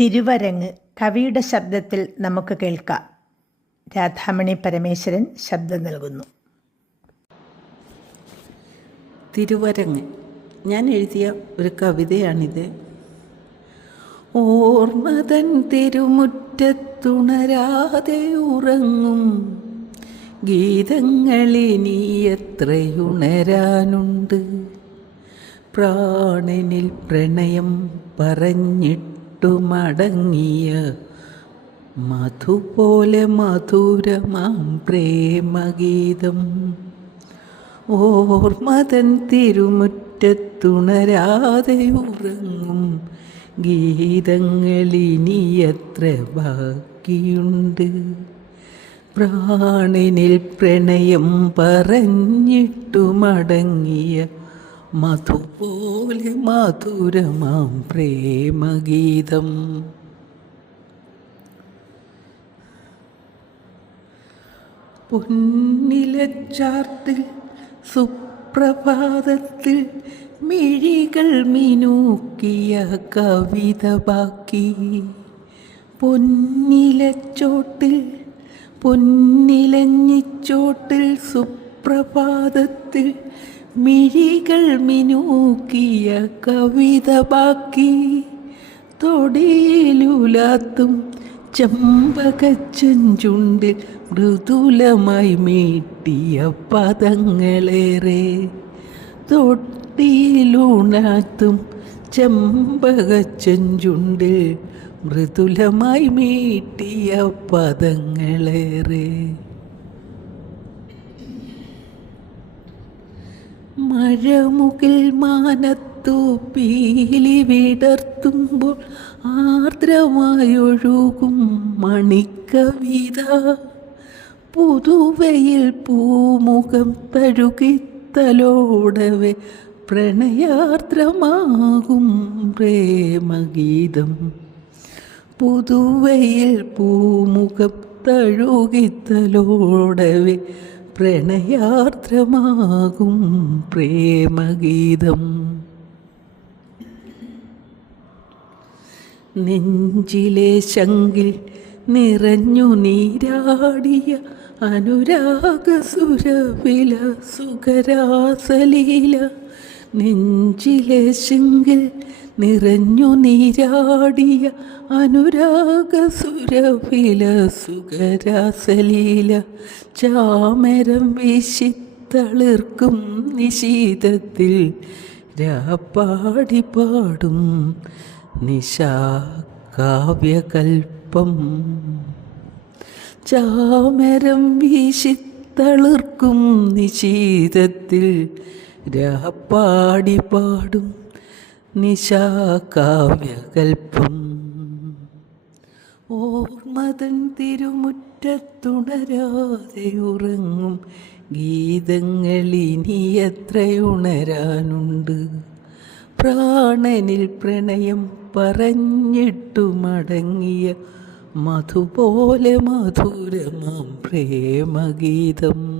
തിരുവരങ്ങ് കവിയുടെ ശബ്ദത്തിൽ നമുക്ക് കേൾക്കാം. രാധാമണി പരമേശ്വരൻ ശബ്ദം നൽകുന്നു. തിരുവരങ്ങ്. ഞാൻ എഴുതിയ ഒരു കവിതയാണിത്. ഓർമ്മതൻ തിരുമുറ്റത്തുണരാതെ ഉറങ്ങും. ഗീതങ്ങളിനി എത്രയുണരാനുണ്ട് പ്രാണനിൽ പ്രണയം പറഞ്ഞിട്ടു മടങ്ങിയ മധുപോലെ മധുരമാം പ്രേമഗീതം. ഓർമ്മതൻ തിരുമുറ്റത്തുണരാതെ ഉറങ്ങും ഗീതങ്ങളിനി എത്ര ബാക്കിയുണ്ട്. പ്രാണനിൽ പ്രണയം പറഞ്ഞിട്ടു മടങ്ങിയ മധുപോലെ മധുരമാം പ്രേമഗീതം. പൊന്നിലച്ചാർത്തിൽ സുപ്രഭാതത്തിൽ മിഴികൾ മിനൂക്കിയ കവിത ബാക്കി. പൊന്നിലച്ചോട്ടിൽ പൊന്നിലഞ്ഞിച്ചോട്ടിൽ സുപ്രഭാതത്തിൽ മിഴികൾ മിനൂക്കിയ കവിത ബാക്കി. തൊടിയിലുലാത്തും ചെമ്പകച്ചെഞ്ചുണ്ടിൽ മൃദുലമായി മീട്ടിയ പദങ്ങളേറെ. തൊട്ടിയിലുണാത്തും ചെമ്പകച്ചെഞ്ചുണ്ടിൽ മൃദുലമായി മീട്ടിയ പദങ്ങളേറെ. മഴമുകിൽ മാനത്തു പീലി വിടർത്തുമ്പോൾ ആർദ്രമായൊഴുകും മണിക്കവിത. പുതുവയിൽ പൂമുഖം തഴുകിത്തലോടവെ പ്രണയാർദ്രമാകും പ്രേമഗീതം. പുതുവയിൽ പൂമുഖം തഴുകിത്തലോടവെ പ്രണയാർദ്രമാകും പ്രേമഗീതം. നെഞ്ചിലെ ശങ്കിൽ നിറഞ്ഞു നീരാടിയ അനുരാഗസുരവില സുഖരാസലീല നെഞ്ചിലെ ശിങ്കിൽ നിറഞ്ഞു നീരാടിയ അനുരാഗസുരവില സുഖരാസലീല ചാമരം വീശി തളിർക്കും നിശീതത്തിൽ രാപ്പാടി പാടും നിശാ കാവ്യകൽപ്പം ചാമരം വീശിത്തളിർക്കും നിശീതത്തിൽ രാപ്പാടി പാടും നിശാകാവ്യകൽപ്പം. ഓർമ്മതൻ തിരുമുറ്റത്തുണരാതെ ഉറങ്ങും ഗീതങ്ങളിനി എത്രയുണരാനുണ്ട് പ്രാണനിൽ പ്രണയം പറഞ്ഞിട്ടു മടങ്ങിയ മധുപോലെ മധുരമാം പ്രേമഗീതം.